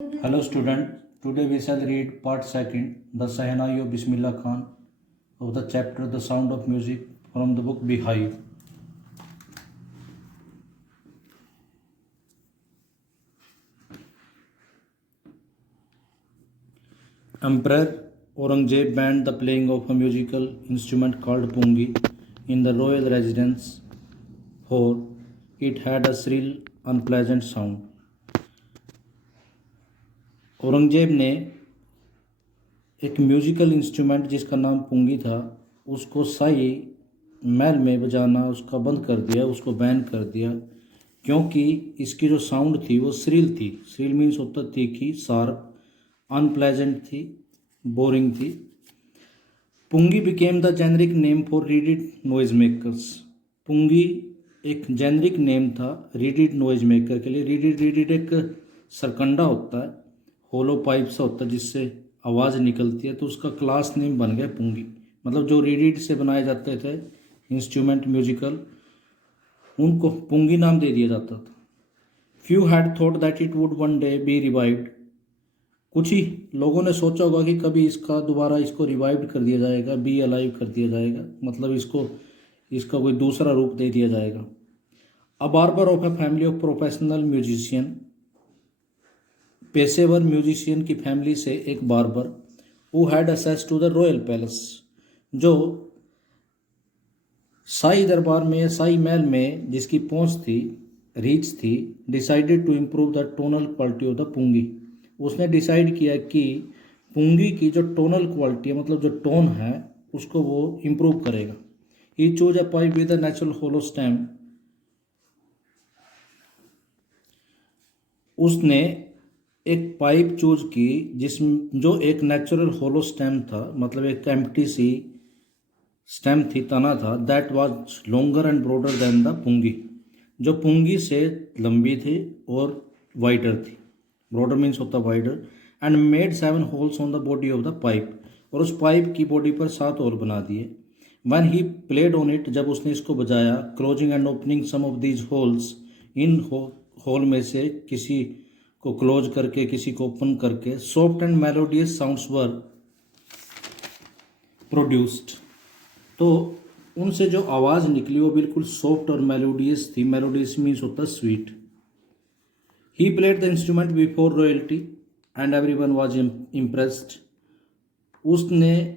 Hello student, today we shall read part second, The Sahnai of Bismillah Khan of the chapter The Sound of Music from the book Beehive. Emperor Aurangzeb banned the playing of a musical instrument called pungi in the royal residence, for it had a shrill, unpleasant sound. Aurangzeb ने एक musical instrument जिसका नाम पुंगी था उसको शाही महल में बजाना उसका बंद कर दिया, उसको बैन कर दिया, क्योंकि इसकी जो साउंड थी वो श्रील थी। श्रील मीन्स होता तीखी, शार्प, अनप्लेजेंट थी, बोरिंग थी। Pungi became the generic name for reeded noise makers. पुंगी एक जेनरिक नेम था रीडिड नॉइज मेकर के लिए। रीडिड एक सरकंडा होता है, होलो पाइप सा होता है जिससे आवाज़ निकलती है, तो उसका क्लास नेम बन गया पुंगी। मतलब जो रीडिड से बनाए जाते थे इंस्ट्रूमेंट म्यूजिकल, उनको पुंगी नाम दे दिया जाता था। Few had thought that it would one day B revived. कुछ ही लोगों ने सोचा होगा कि कभी इसको रिवाइव कर दिया जाएगा, बी अलाइव कर दिया जाएगा, मतलब इसका कोई दूसरा रूप दे दिया जाएगा। A barber of a family of professional musician, पेशेवर म्यूजिशियन की फैमिली से एक barber, who had access to the royal palace, जो शाही दरबार में, शाही महल में जिसकी पहुंच थी, रीच थी, decided to improve the tonal quality of the pungi. उसने डिसाइड किया कि पुंगी की जो टोनल क्वालिटी है, मतलब जो टोन है, उसको वो इम्प्रूव करेगा। He choose a pipe with a natural hollow stem. उसने एक पाइप चूज की जो एक नेचुरल होलो स्टेम था, मतलब एक एम्प्टी सी स्टेम थी, तना था। That was longer and broader than the pungi, जो पुंगी से लंबी थी और वाइडर थी। ब्रॉडर मीन्स होता wider. And made 7 holes on the body of the pipe, और उस पाइप की बॉडी पर 7 होल बना दिए। When he played on it, जब उसने इसको बजाया, closing and opening some of these holes, इन होल में से किसी को क्लोज करके, किसी को ओपन करके, soft and melodious sounds were produced. तो उनसे जो आवाज़ निकली वो बिल्कुल सॉफ्ट और मेलोडियस थी। मेलोडियस मीन्स होता sweet. He played the instrument before royalty and everyone was impressed. उसने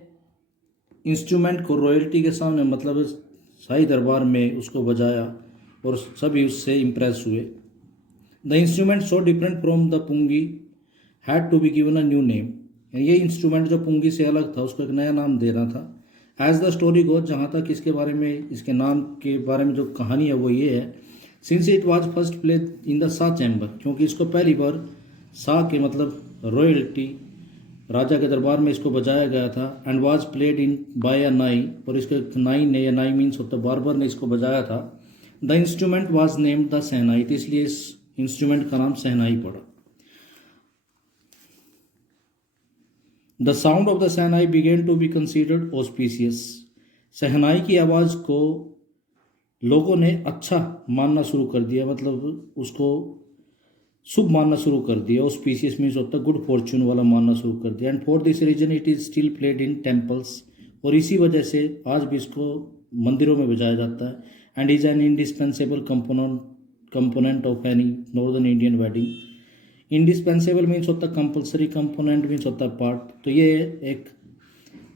इंस्ट्रूमेंट को रॉयल्टी के सामने, मतलब शाही दरबार में उसको बजाया और सभी उससे इम्प्रेस हुए। The instrument so different from the pungi had to be given a new name. ये इंस्ट्रूमेंट जो पुंगी से अलग था उसको एक नया नाम देना था। एज द स्टोरी गोज, जहाँ तक इसके बारे में, इसके नाम के बारे में जो कहानी है वो ये है, since it was first played in the Shah chamber, क्योंकि इसको पहली बार शाह के, मतलब रॉयल्टी, राजा के दरबार में इसको बजाया गया था। And was played in by a nai, और इसको एक नाई ने, या नाई मीन्स होता बार्बर ने इसको बजाया था। The instrument was named the shehnai, तो इसलिए इस इंस्ट्रूमेंट का नाम सहनाई पड़ा। The sound of the shehnai began to be considered auspicious. सहनाई की आवाज़ को लोगों ने अच्छा मानना शुरू कर दिया, मतलब उसको शुभ मानना शुरू कर दिया। ऑस्पिशियस मीन्स होता है गुड फॉर्चून वाला मानना शुरू कर दिया। And for this reason it is still played in temples, और इसी वजह से आज भी इसको मंदिरों में बजाया जाता है। And is an indispensable component of any northern Indian wedding. Indispensable means होता है कंपलसरी, कंपोनेंट मीन्स होता है पार्ट, तो ये एक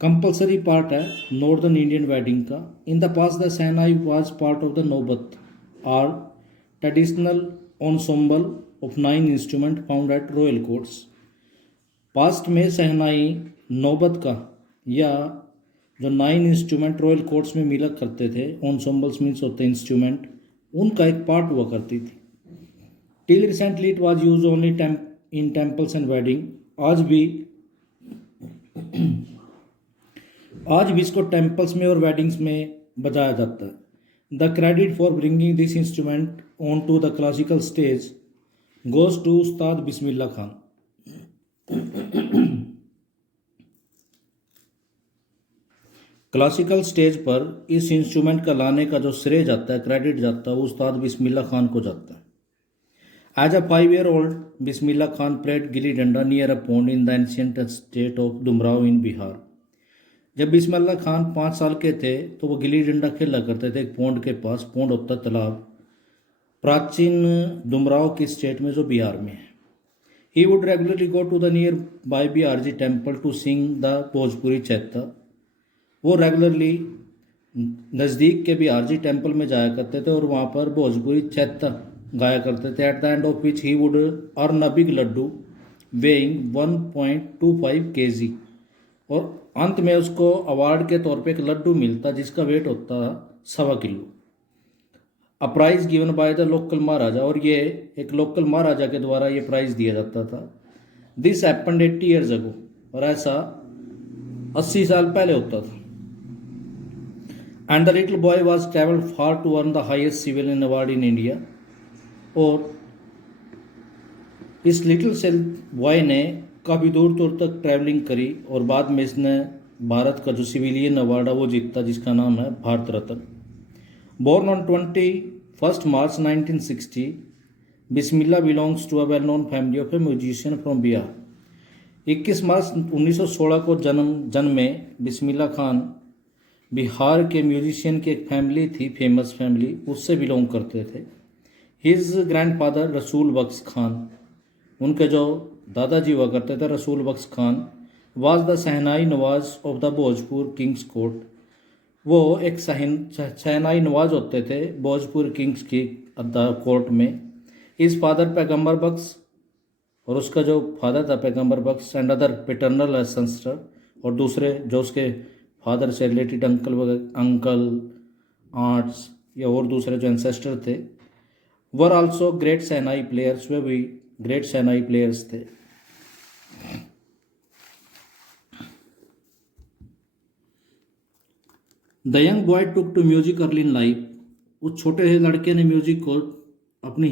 कंपलसरी पार्ट है नॉर्दर्न इंडियन वेडिंग का। In the past the shehnai was part of the naubat, are traditional ensemble of 9 instrument found at royal courts. Past में सहनाई नौबत का, या जो 9 इंस्ट्रूमेंट रॉयल कोर्ट्स में मिला करते थे, ensembles मीन्स होते हैं इंस्ट्रूमेंट, उनका एक पार्ट हुआ करती थी। Till recently it was use only in temples and wedding. आज भी इसको टेम्पल्स में और वेडिंग्स में बजाया जाता है। The credit for bringing this instrument on to the classical stage goes to Ustad Bismillah Khan. Classical stage पर इस इंस्ट्रूमेंट का लाने का जो श्रेय जाता है, क्रेडिट जाता है, वो उस्ताद बिस्मिल्लाह खान को जाता है। As a 5-year-old, Bismillah Khan played gilli danda near a pond in the ancient state of Dumrao in Bihar. जब बिस्मिल्लाह खान 5 साल के थे तो वो गिल्ली डंडा खेला करते थे एक पोंड के पास। पोंड होता तालाब, प्राचीन डुमराव की स्टेट में जो बिहार में है। He would regularly go to the nearby Biharji temple to sing the Bhojpuri chaita. वो रेगुलरली नज़दीक के बिहारजी टेम्पल में जाया करते थे और वहाँ पर भोजपुरी चैता गाया करते थे। At the end of which he would earn a big laddu weighing 1.25 kg। और अंत में उसको अवार्ड के तौर पे एक लड्डू मिलता जिसका वेट होता 1.25 kilo. A prize given by the local Maharaja, और ये एक लोकल महाराजा के द्वारा ये प्राइज दिया जाता था। दिस हैपेंड 80 years ago, और ऐसा 80 साल पहले होता था। And the little boy was travelled far to earn the highest civilian award in India. और इस लिटिल से बॉय ने काफ़ी दूर दूर तक ट्रैवलिंग करी और बाद में इसने भारत का जो सिविलियन अवार्ड है वो जीता जिसका नाम है Bharat Ratna. Born on 21 March 1960, Bismillah belongs to a well known family of a musician from Bihar. 21 मार्च 1916 को जन्मे बिस्मिल्ला खान बिहार के म्यूजिशियन की एक फैमिली थी, फेमस फैमिली, उससे बिलोंग करते थे। हिज ग्रैंडफादर रसूल बख्श खान, उनके जो दादाजी हुआ करते थे Rasool Bakhsh Khan, was the shehnai nawaz of the Bhojpur king's court. वो एक शहनाई नवाज होते थे भोजपुर किंग्स की कोर्ट में। इस फादर पैगंबर बख्श, और उसका जो फादर था पैगंबर बख्श, एंड अदर पेटर्नल एंसेस्टर, और दूसरे जो उसके फादर से रिलेटेड अंकल आंट्स या और दूसरे जो एंसेस्टर थे, were also great shehnai players, वे भी ग्रेट शहनाई प्लेयर्स थे। The young boy took to music early in life. उस छोटे से लड़के ने म्यूजिक को अपनी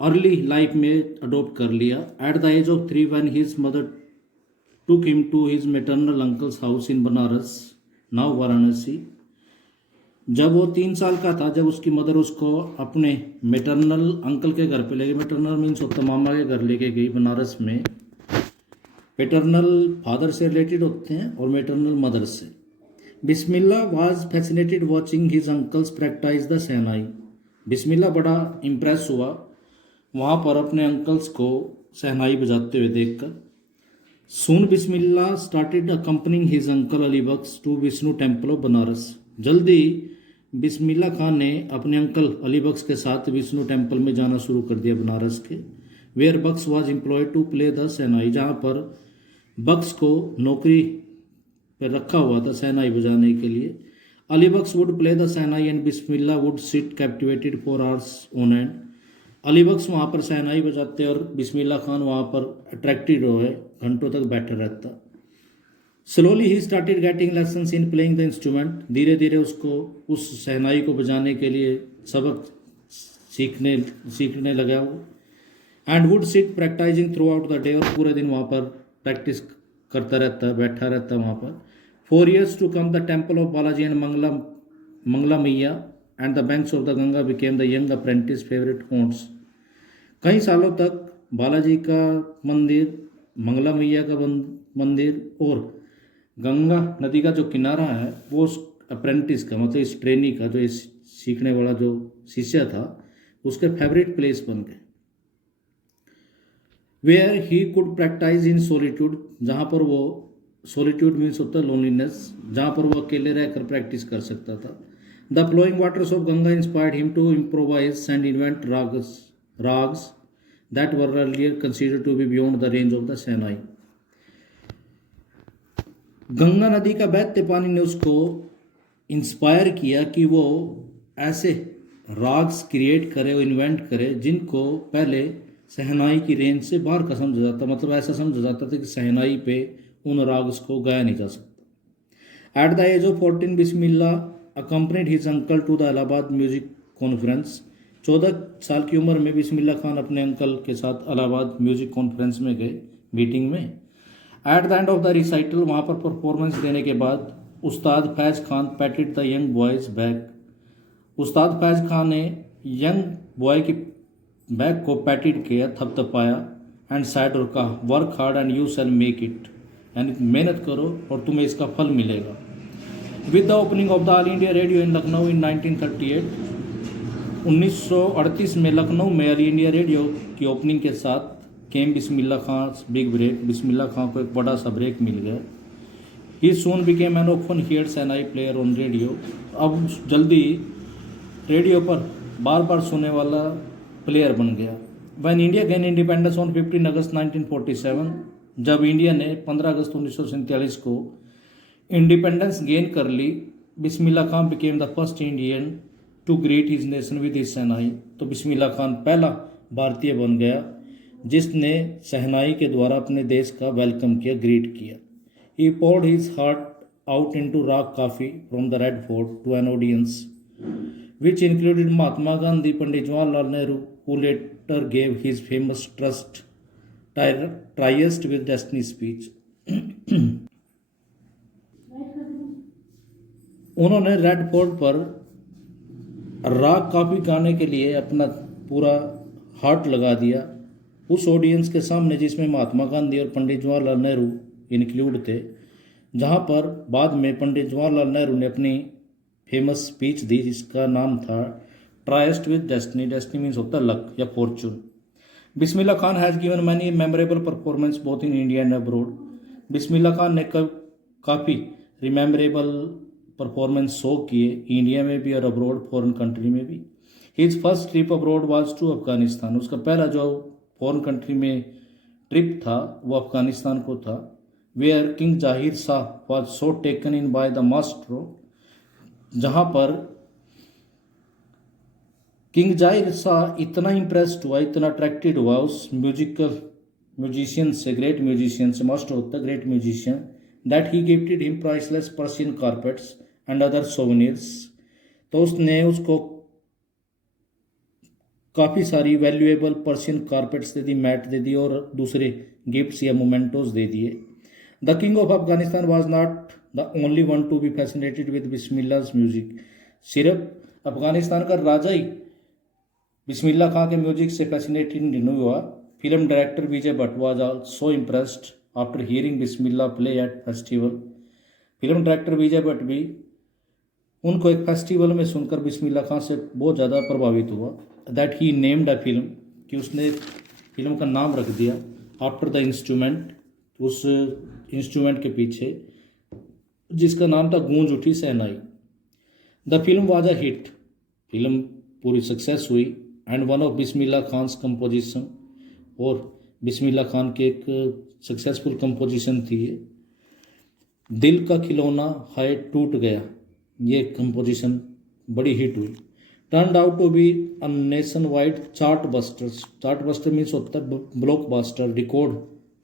अर्ली लाइफ में अडोप्ट कर लिया। At the age of 3 when his mother took him to his maternal uncle's house in Banaras, now Varanasi. जब वो 3 साल का था, जब उसकी मदर उसको अपने मेटरनल अंकल के घर पे ले गई। मेटरनल मीन्स होता मामा के घर लेके गई बनारस में। पेटर्नल फादर से रिलेटेड होते हैं और मेटरनल मदर से। Bismillah was fascinated watching his uncles practice the shehnai. Bismillah बड़ा इम्प्रेस हुआ वहाँ पर अपने अंकल्स को शहनाई बजाते हुए देखकर। Soon Bismillah started accompanying his uncle Ali Bakhsh to Vishnu temple of Banaras. जल्दी बिस्मिल्ला खान ने अपने अंकल अली बख्श के साथ विष्णु टेम्पल में जाना शुरू कर दिया बनारस के। Where Bakhsh was employed to play the shehnai, जहाँ पर बख्श को नौकरी पर रखा हुआ था शहनाई बजाने के लिए। Ali Bakhsh would play the shehnai and Bismillah would sit captivated for hours on end. Ali Bakhsh वहाँ पर शहनाई बजाते और बिस्मिल्ला खान वहाँ पर अट्रैक्टेड हो घंटों तक बैठा रहता। Slowly he started getting lessons in playing the instrument. धीरे धीरे उसको उस शहनाई को बजाने के लिए सबक सीखने लगा वो। And would sit practising throughout the day, और पूरे दिन वहाँ पर प्रैक्टिस करता रहता, बैठा रहता वहाँ पर। 4 years to come, the temple of Balaji and Mangla Maiya and the banks of the Ganga became the young apprentice favorite haunts. कई सालों तक बालाजी का मंदिर, मंगला मैया का मंदिर और गंगा नदी का जो किनारा है वो उस अप्रेंटिस का, मतलब इस ट्रेनी का, जो इस सीखने वाला जो शिष्य था, उसके फेवरेट प्लेस बन गए। Where he could practise in solitude, जहाँ पर वो, सोलिट्यूड मीन्स होता है लोनलीनेस, जहाँ पर वो अकेले रहकर प्रैक्टिस कर सकता था। The flowing waters of Ganga inspired him to improvise and invent ragas that were earlier considered to be beyond the range of the shehnai. Ganga नदी का बहते पानी ने उसको इंस्पायर किया कि वो ऐसे राग्स क्रिएट करे और इन्वेंट करे जिनको पहले शहनाई की रेंज से बाहर का समझा जाता, मतलब ऐसा समझा जाता था कि शहनाई पे उन राग्स को गाया नहीं जा सकता। At the age of 14, Bismillah accompanied his uncle to the Allahabad music conference. 14 साल की उम्र में बिस्मिल्ला खान अपने अंकल के साथ इलाहाबाद म्यूजिक कॉन्फ्रेंस में गए, मीटिंग में। At the end of the recital, वहाँ पर परफॉर्मेंस देने के बाद Ustad Faiz Khan patted the young boy's back. Ustad Faiz Khan ने यंग बॉय की बैग को पैटेड किया, थपथपाया एंड सैड और कहा work hard and you shall make it, यानी मेहनत करो और तुम्हें इसका फल मिलेगा। With the opening of the All India Radio in Lucknow in 1938, 1938 में लखनऊ में ऑल इंडिया रेडियो की ओपनिंग के साथ came Bismillah Khan big break, Bismillah Khan को एक बड़ा सा ब्रेक मिल गया। He soon became an often heard shehnai player on radio, अब जल्दी रेडियो पर बार बार सुनने वाला प्लेयर बन गया। When India gain independence on 15 August 1947, जब इंडिया ने 15 अगस्त 1947 को इंडिपेंडेंस गेन कर ली, Bismillah Khan became the first Indian to greet his nation with his shehnai, तो बिस्मिल्लाह खान पहला भारतीय बन गया जिसने शहनाई के द्वारा अपने देश का वेलकम किया, ग्रीट किया। ही poured his heart out into राग काफ़ी from the Red Fort to an audience which included Mahatma Gandhi, Pandit Jawaharlal Nehru, who later gave his famous Triest with Destiny speech. उन्होंने रेड फोर्ट पर राग काफ़ी गाने के लिए अपना पूरा हार्ट लगा दिया उस ऑडियंस के सामने जिसमें महात्मा गांधी और पंडित जवाहरलाल नेहरू इंक्लूड थे, जहां पर बाद में पंडित जवाहरलाल नेहरू ने अपनी फेमस स्पीच दी जिसका नाम था tryst with destiny. Destiny means होता है लक या fortune. Bismillah Khan has given many memorable performance both in India and abroad. Bismillah Khan ने काफ़ी रिमेमरेबल परफॉर्मेंस शो किए इंडिया में भी और अब्रोड फॉरेन कंट्री में भी। His first trip abroad was to Afghanistan, उसका पहला जो फॉरेन कंट्री में ट्रिप था वो अफगानिस्तान को था। वेयर किंग जाहिर Shah was so taken in by the maestro, जहाँ पर किंग जाहिर शाह इतना इम्प्रेस्ड हुआ, इतना अट्रैक्टेड हुआ उस म्यूजिशियन से, ग्रेट म्यूजिशियन से, मास्टर होता है great musician, that he gifted him priceless Persian carpets and other souvenirs, तो उसने उसको काफ़ी सारी वैल्यूएबल पर्शियन कारपेट्स दे दी, मैट दे दी और दूसरे गिफ्ट्स या मोमेंटोज दे दिए। The king of Afghanistan was not the only one to be fascinated with Bismillah's music. सिर्फ अफगानिस्तान का राजा ही बिस्मिल्लाह खान के म्यूजिक से फैसिनेटेड नहीं हुआ। Film director Vijay Bhatt was also impressed after hearing Bismillah play at festival. Film director Vijay Bhatt भी उनको एक फेस्टिवल में सुनकर बिस्मिल्लाह खान से बहुत ज़्यादा प्रभावित हुआ। That he named a film, कि उसने फिल्म का नाम रख दिया आफ्टर द इंस्ट्रूमेंट, उस इंस्ट्रूमेंट के पीछे जिसका नाम था Goonj Uthi Shehnai. The film was a hit, film पूरी सक्सेस हुई and one of Bismillah Khan's composition, और बिस्मिल्लाह खान की एक सक्सेसफुल कंपोजिशन थी ये, दिल का खिलौना है टूट गया, ये कंपोजिशन बड़ी हिट हुई। Turned out to be a nationwide chart busters, chart buster means होता है blockbuster, record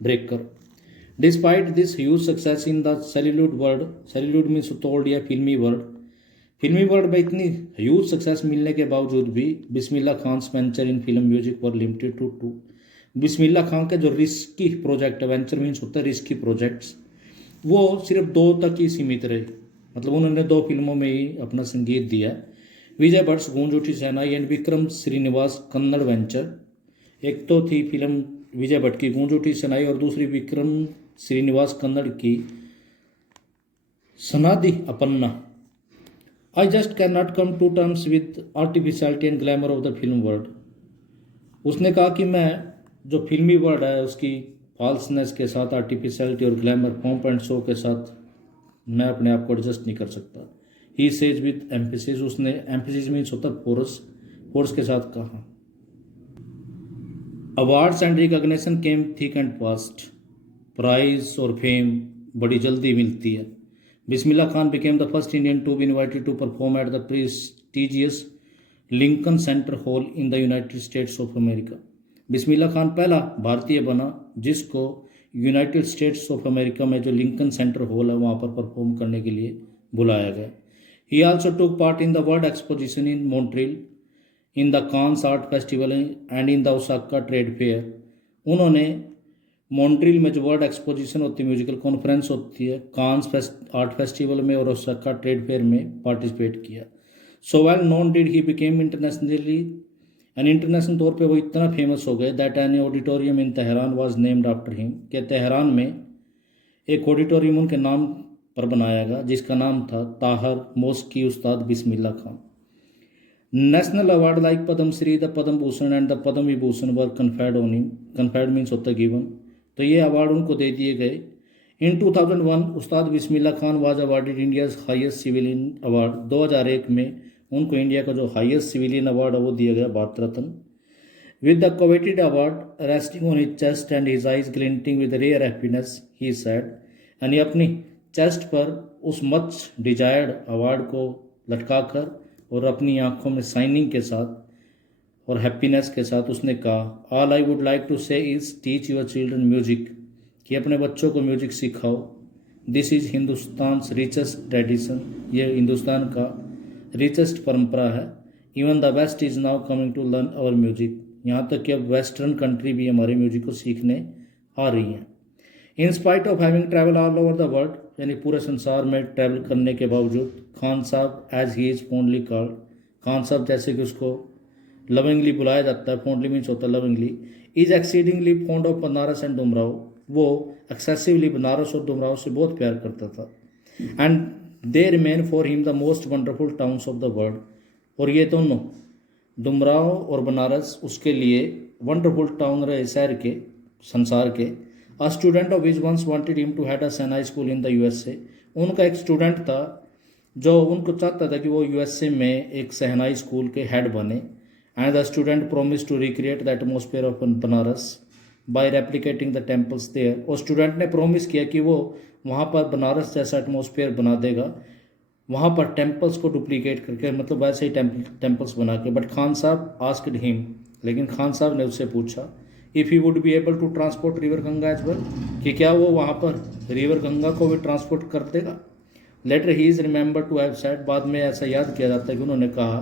breaker. Despite this huge success in the celluloid world, celluloid means तोड़ या फिल्मी वर्ल्ड, फिल्मी वर्ल्ड में इतनी ह्यूज सक्सेस मिलने के बावजूद भी Bismillah Khan's venture in film music were limited to two. Bismillah Khan के जो रिस्की प्रोजेक्ट, वेंचर मीन्स होता है रिस्की प्रोजेक्ट्स, वो सिर्फ 2 तक ही सीमित रहे, मतलब उन्होंने 2 फिल्मों में ही अपना संगीत दिया। विजय भट्ट गूंज उठी शहनाई एंड विक्रम श्रीनिवास कन्नड़ वेंचर, एक तो थी फिल्म विजय भट्ट की गूंज उठी शहनाई और दूसरी विक्रम श्रीनिवास कन्नड़ की Sanadi Appanna. I just can not come to terms with artificiality and glamour of the film world. उसने कहा कि मैं जो फिल्मी वर्ल्ड है उसकी फॉल्सनेस के साथ, आर्टिफिशियलिटी और ग्लैमर, पॉम्प एंड शो के साथ मैं अपने आप को एडजस्ट नहीं कर सकता। ही सेज विद एम्फेसिस, उसने एम्फेसिस मीन्स होता है फोर्स के साथ कहा। Awards and recognition came thick and fast, prize और फेम बड़ी जल्दी मिलती है। Bismillah Khan became the first Indian to be invited to perform at the prestigious Lincoln Center Hall in the United States of America. Bismillah Khan पहला भारतीय बना जिसको यूनाइटेड स्टेट्स ऑफ अमेरिका में जो लिंकन सेंटर हॉल है वहाँ पर परफॉर्म करने के लिए बुलाया गया। ही also took part in the world exposition in Montreal, in the Cannes art festival and in the Osaka trade fair. उन्होंने मॉन्ट्रियल में जो वर्ल्ड एक्सपोजिशन होती है, म्यूजिकल कॉन्फ्रेंस होती है, कांस आर्ट फेस्टिवल में और ओसाका ट्रेड फेयर में पार्टिसिपेट किया। So well known did he became internationally and international तौर पे वो इतना फेमस हो गए that an auditorium in Tehran was named after him, कि तेहरान में एक ऑडिटोरियम उनके नाम पर बनाया गया जिसका नाम था ताहर मोस्की Ustad Bismillah Khan. National award like Padma Shri, the Padma Bhushan and the Padma Vibhushan were conferred on him. Conferred means होता गिवन, तो ये अवार्ड उनको दे दिए गए। In 2001 Ustad Bismillah Khan was awarded India's highest civilian award. 2001 में उनको इंडिया का जो हाईएस्ट सिविलियन अवार्ड है वो दिया गया, Bharat Ratna. With the coveted award resting on his chest and his eyes glinting with rare happiness, he said, यानी अपनी चेस्ट पर उस मच डिजायर्ड अवार्ड को लटकाकर और अपनी आंखों में शाइनिंग के साथ और हैप्पीनेस के साथ उसने कहा, all I would like to say is teach your children music, कि अपने बच्चों को म्यूजिक सिखाओ। This is Hindustan richest tradition, ये हिंदुस्तान का रिचेस्ट परंपरा है। Even the west is now coming to learn our music, यहाँ तक कि अब वेस्टर्न कंट्री भी हमारे म्यूजिक को सीखने आ रही हैं। In spite of having travel all over the world, यानी पूरे संसार में ट्रैवल करने के बावजूद, Khan Sahab as he is fondly called, Khan Sahab जैसे कि उसको लविंगली बुलाया जाता है, फोनली मीन्स होता है lovingly, is exceedingly fond of Banaras and Dumraon, वो एक्सेसिवली बनारस और डुमराव से बहुत प्यार करता था। And they remain for him the most wonderful towns of the world, और ये दोनों डुमराव और बनारस उसके लिए वंडरफुल टाउन रहे शहर के, संसार के। A student of which once wanted him to head a shehnai school in the USA, उनका एक स्टूडेंट था जो उनको चाहता था कि वो यूएसए में एक सहनाई स्कूल के हेड बने। And the student promise to recreate the atmosphere of Banaras by replicating the temples there, और स्टूडेंट ने प्रोमिस किया कि वो वहाँ पर बनारस जैसा एटमोसफेयर बना देगा, वहाँ पर टेम्पल्स को डुप्लीकेट करके, मतलब वैसे ही टेम्पल्स बना के। बट खान साहब आस्क्ड हिम, लेकिन खान साहब ने उससे पूछा, if he would be able to transport river Ganga as well, कि क्या वो वहाँ पर रिवर गंगा को भी ट्रांसपोर्ट कर देगा। Later he is remember to have said, बाद में ऐसा याद किया जाता है कि उन्होंने कहा,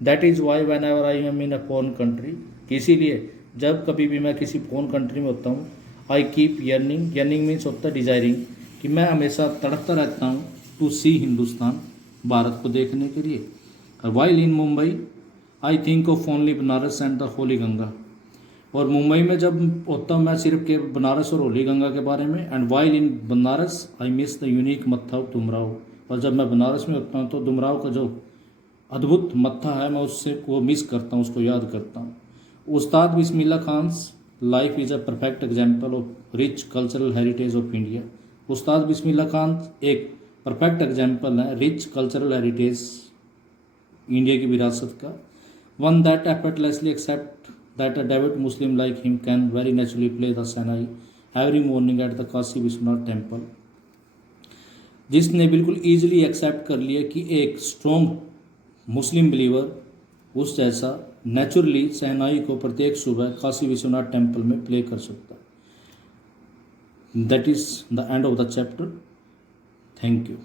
that is why van ever I am in a foreign country, कि इसीलिए जब कभी भी मैं किसी फॉरेन कंट्री में होता हूँ, I keep yearning, yearning means होता है डिजायरिंग, कि मैं हमेशा तड़पता रहता हूँ टू सी हिंदुस्तान, भारत को देखने के लिए। और while in Mumbai I think of only Banaras and the Holi Ganga, और मुंबई में जब होता हूँ मैं सिर्फ के बनारस और होली गंगा के बारे में। And while in Banaras I miss the unique मत्था ऑफ डुमराव, और जब मैं बनारस में होता हूँ तो डुमराव का जो अद्भुत मत्था है मैं उससे वो मिस करता हूँ, उसको याद करता हूँ। Ustad Bismillah Khan's life is a perfect example of rich cultural heritage of India. Ustad Bismillah Khan एक परफेक्ट एग्जाम्पल है रिच कल्चरल हेरिटेज इंडिया की विरासत का। One that effortlessly accept that a devout Muslim like him can very naturally play the shehnai every morning at the Kashi Vishwanath temple, जिसने बिल्कुल easily accept कर लिया कि एक स्ट्रॉन्ग मुस्लिम बिलीवर उस जैसा नेचुरली सहनाई को प्रत्येक सुबह काशी विश्वनाथ टेम्पल में प्ले कर सकता है। That is the end of the chapter. Thank you.